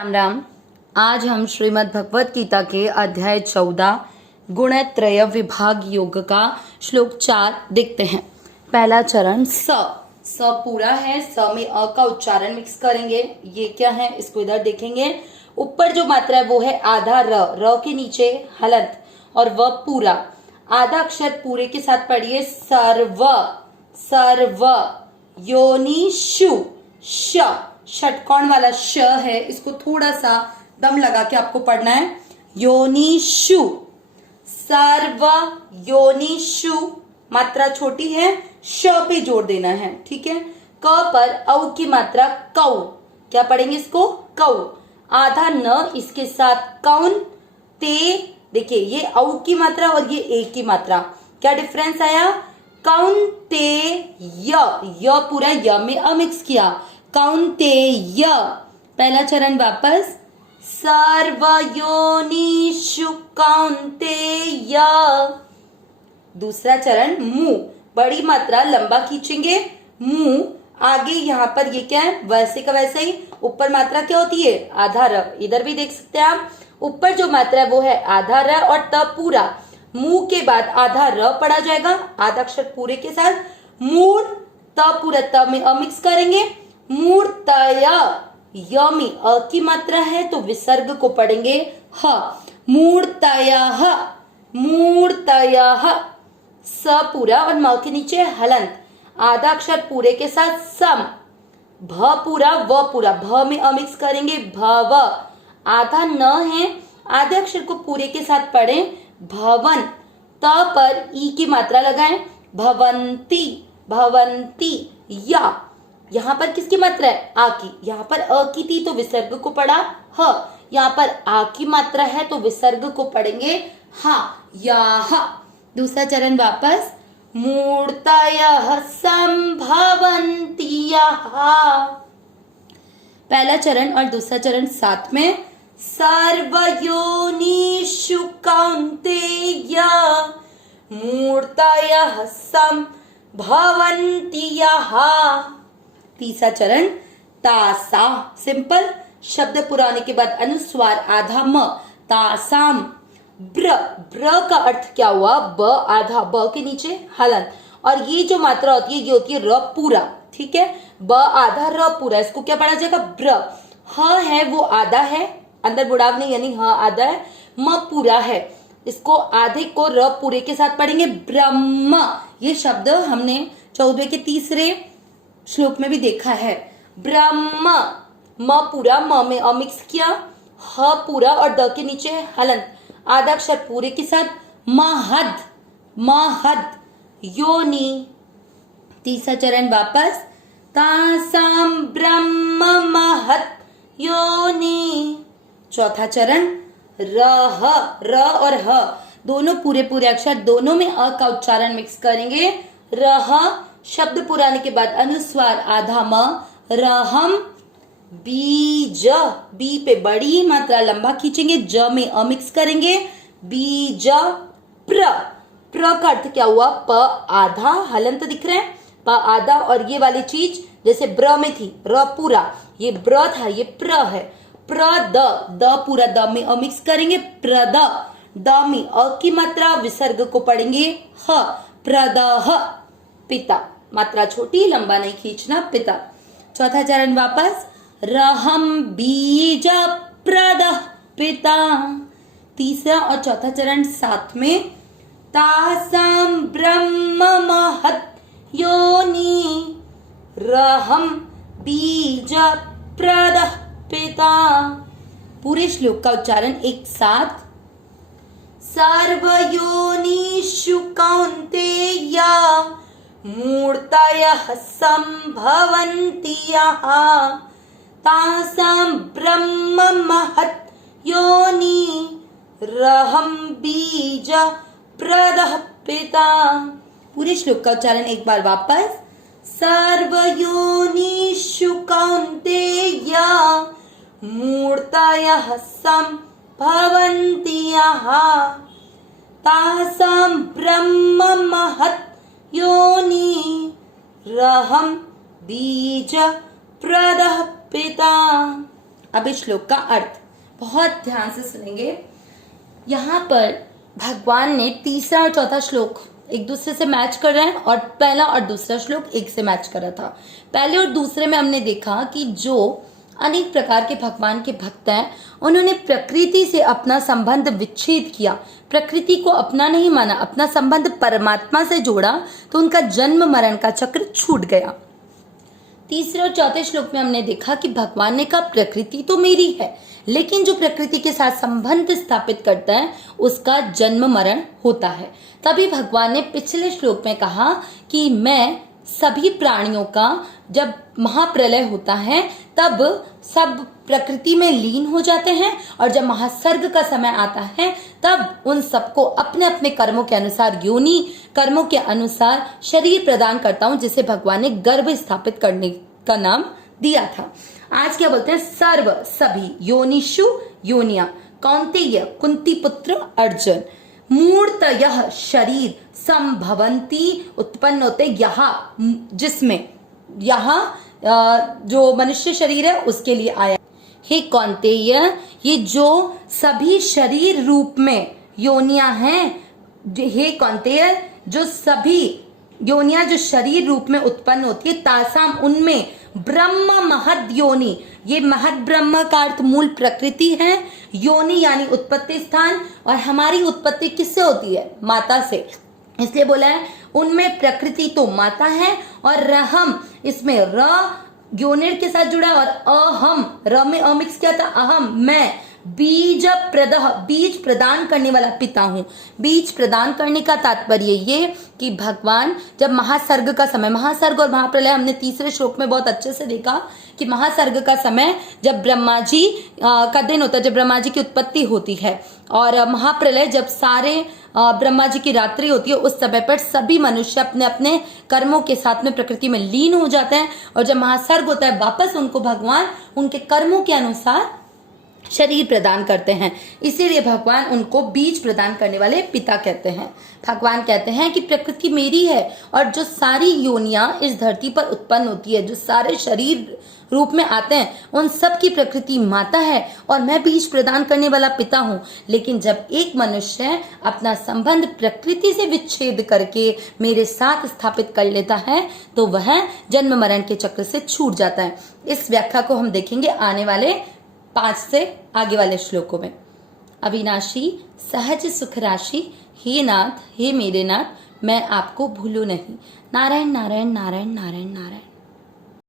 राम राम। आज हम श्रीमद् भगवत गीता के अध्याय 14 गुणत्रय विभाग योग का श्लोक 4 देखते हैं। पहला चरण स पूरा है। स में अ का उच्चारण मिक्स करेंगे। ये क्या है इसको इधर देखेंगे। ऊपर जो मात्रा है वो है आधा र के नीचे हलंत और व पूरा। आधा अक्षर पूरे के साथ पढ़िए। सर्व सर्व योनिषु श षटकोण वाला श है, इसको थोड़ा सा दम लगा के आपको पढ़ना है। योनिषु सर्व योनिषु मात्रा छोटी है, श पे जोर देना है, ठीक है। क पर औ की मात्रा कौ, क्या पढ़ेंगे इसको कौ। आधा न इसके साथ कौन ते। देखिए ये औ की मात्रा और ये ए की मात्रा, क्या डिफरेंस आया। कौन ते य पूरा य में अ मिक्स किया। कौन्तेय। पहला चरण वापस। सर्वयोनिषु कौन्तेय। दूसरा चरण मुंह, बड़ी मात्रा लंबा खींचेंगे। मुंह आगे यहाँ पर ये क्या है, वैसे का वैसे ही। ऊपर मात्रा क्या होती है आधा र, इधर भी देख सकते हैं आप। ऊपर जो मात्रा है वो है आधा र और त पूरा। मुंह के बाद आधा र पढ़ा जाएगा आधा अक्षर पूरे के साथ। मूर त पूरा, त में अ मिक्स करेंगे। मूर्तय य में अ की मात्रा है तो विसर्ग को पढ़ेंगे ह। मूर्तयः मूर्तयः। स पूरा और म के नीचे हलंत। आधा अक्षर पूरे के साथ सम। भ पूरा व पूरा, भ में अ मिक्स करेंगे भव। आधा न है, आधे अक्षर को पूरे के साथ पढ़ें भवन। त पर ई की मात्रा लगाएं भवंती भवंती। या यहाँ पर किसकी मात्रा है आ की, यहाँ पर अ की थी तो विसर्ग को पढ़ा ह। यहाँ पर आ की मात्रा है तो विसर्ग को पढ़ेंगे हा याह। दूसरा चरण वापस। मूर्तयः संभवन्ति यः। पहला चरण और दूसरा चरण साथ में। सर्वयोनिषु कौन्तेय मूर्तयः संभवन्ति यः। तीसरा चरण तासा, सिंपल। शब्द पुराने के बाद अनुस्वार आधा म। तासाम। ब्र का अर्थ क्या हुआ, ब आधा, ब के नीचे हलंत। और ये जो मात्रा होती है ये होती है र पूरा, ठीक है। ब आधा र पूरा, इसको क्या पढ़ा जाएगा ब्र। ह है वो आधा है, अंदर बुढ़ाव नहीं यानी ह आधा है। म पूरा है, इसको आधे को र पूरे के साथ पढ़ेंगे ब्रह्म। ये शब्द हमने 14वें के तीसरे श्लोक में भी देखा है। ब्रह्म। म पूरा, म में अ मिक्स किया। ह पूरा और द के नीचे हलंत। आधा अक्षर पूरे के साथ महद महद योनि। तीसरा चरण वापस। तासाम ब्रह्म महत योनि। चौथा चरण रह, र और ह दोनों पूरे पूरे अक्षर, दोनों में अ का उच्चारण मिक्स करेंगे। रह शब्द पुराने के बाद अनुस्वार आधा म। रहम। बीज, बी पे बड़ी मात्रा लंबा खींचेंगे। ज में अ मिक्स करेंगे बीज। प्र का अर्थ क्या हुआ, प आधा हलंत दिख रहा है, प आधा। और ये वाली चीज जैसे ब्र में थी र पूरा, ये ब्र था ये प्र है। प्रद, द पूरा, द में अ मिक्स करेंगे प्रद। द में अ की मात्रा, विसर्ग को पढ़ेंगे ह। प्रदह। पिता, मात्रा छोटी, लंबा नहीं खींचना, पिता। चौथा चरण वापस। रहम बीज प्रदः पिता। तीसरा और चौथा चरण साथ में। तासाम ब्रह्म महत योनि रहम बीज प्रदः पिता। पूरे श्लोक का उच्चारण एक साथ। सर्वयोनिषु कौन्तेय मूर्तयः संभवन्ति यः। तासां ब्रह्म महत् योनि रहं बीज प्रदः पिता। पूरे श्लोक का उच्चारण एक बार वापस। सर्वयोनिषु कौन्तेय मूर्तयः संभवन्ति यः। तासां ब्रह्म महत् योनि रहं बीज प्रदः पिता। अब इस श्लोक का अर्थ बहुत ध्यान से सुनेंगे। यहाँ पर भगवान ने तीसरा और चौथा श्लोक एक दूसरे से मैच कर रहे हैं और पहला और दूसरा श्लोक एक से मैच कर रहा था। पहले और दूसरे में हमने देखा कि जो अनेक प्रकार के भगवान के भक्त हैं उन्होंने प्रकृति से अपना संबंध विच्छेद किया, प्रकृति को अपना नहीं माना, अपना संबंध परमात्मा से जोड़ा, तो उनका जन्म मरण का चक्र छूट गया। तीसरे और चौथे श्लोक में हमने देखा कि भगवान ने कहा प्रकृति तो मेरी है, लेकिन जो प्रकृति के साथ संबंध स्थापित करता है उसका जन्म मरण होता है। तभी भगवान ने पिछले श्लोक में कहा कि मैं सभी प्राणियों का, जब महाप्रलय होता है तब सब प्रकृति में लीन हो जाते हैं और जब महासर्ग का समय आता है तब उन सबको अपने अपने कर्मों के अनुसार, योनि कर्मों के अनुसार शरीर प्रदान करता हूं, जिसे भगवान ने गर्भ स्थापित करने का नाम दिया था। आज क्या बोलते हैं? सर्व सभी योनिषु योनिया कौन्तेय कुंती पुत्र अर्जुन मूर्तयः शरीर संभवंती उत्पन्न होते यहाँ, जिसमें यहाँ जो मनुष्य शरीर है उसके लिए आया। हे कौन्तेय, ये जो सभी शरीर रूप में योनियां हैं, हे कौन्तेय, जो सभी योनियां जो शरीर रूप में उत्पन्न होती है, तासाम उनमें ब्रह्म महद योनि, ये महद ब्रह्म का अर्थ मूल प्रकृति है, योनि यानी उत्पत्ति स्थान, और हमारी उत्पत्ति किससे होती है? माता से। इसलिए बोला है उनमें प्रकृति तो माता है और रहम, इसमें र योनिर के साथ जुड़ा और अहम, र में अ मिक्स किया था, अहम मैं बीज प्रदह, बीज प्रदान करने वाला पिता हूं। बीज प्रदान करने का तात्पर्य ये कि भगवान जब महासर्ग का समय, महासर्ग और महाप्रलय हमने तीसरे श्लोक में बहुत अच्छे से देखा कि महासर्ग का समय जब ब्रह्मा जी का दिन होता है, जब ब्रह्मा जी की उत्पत्ति होती है, और महाप्रलय जब सारे ब्रह्मा जी की रात्रि होती है, उस समय पर सभी मनुष्य अपने अपने कर्मों के साथ में प्रकृति में लीन हो जाते हैं, और जब महासर्ग होता है वापस उनको भगवान उनके कर्मों के अनुसार शरीर प्रदान करते हैं। इसीलिए भगवान उनको बीज प्रदान करने वाले पिता कहते हैं। भगवान कहते हैं कि प्रकृति मेरी है और जो सारी योनियां इस धरती पर उत्पन्न होती है, जो सारे शरीर रूप में आते हैं, उन सब की प्रकृति माता है और मैं बीज प्रदान करने वाला पिता हूं। लेकिन जब एक मनुष्य अपना संबंध प्रकृति से विच्छेद करके मेरे साथ स्थापित कर लेता है तो वह जन्म मरण के चक्र से छूट जाता है। इस व्याख्या को हम देखेंगे आने वाले 5 से आगे वाले श्लोकों में। अविनाशी सहज सुख राशि, हे नाथ, हे मेरे नाथ, मैं आपको भूलूं नहीं। नारायण नारायण नारायण नारायण नारायण।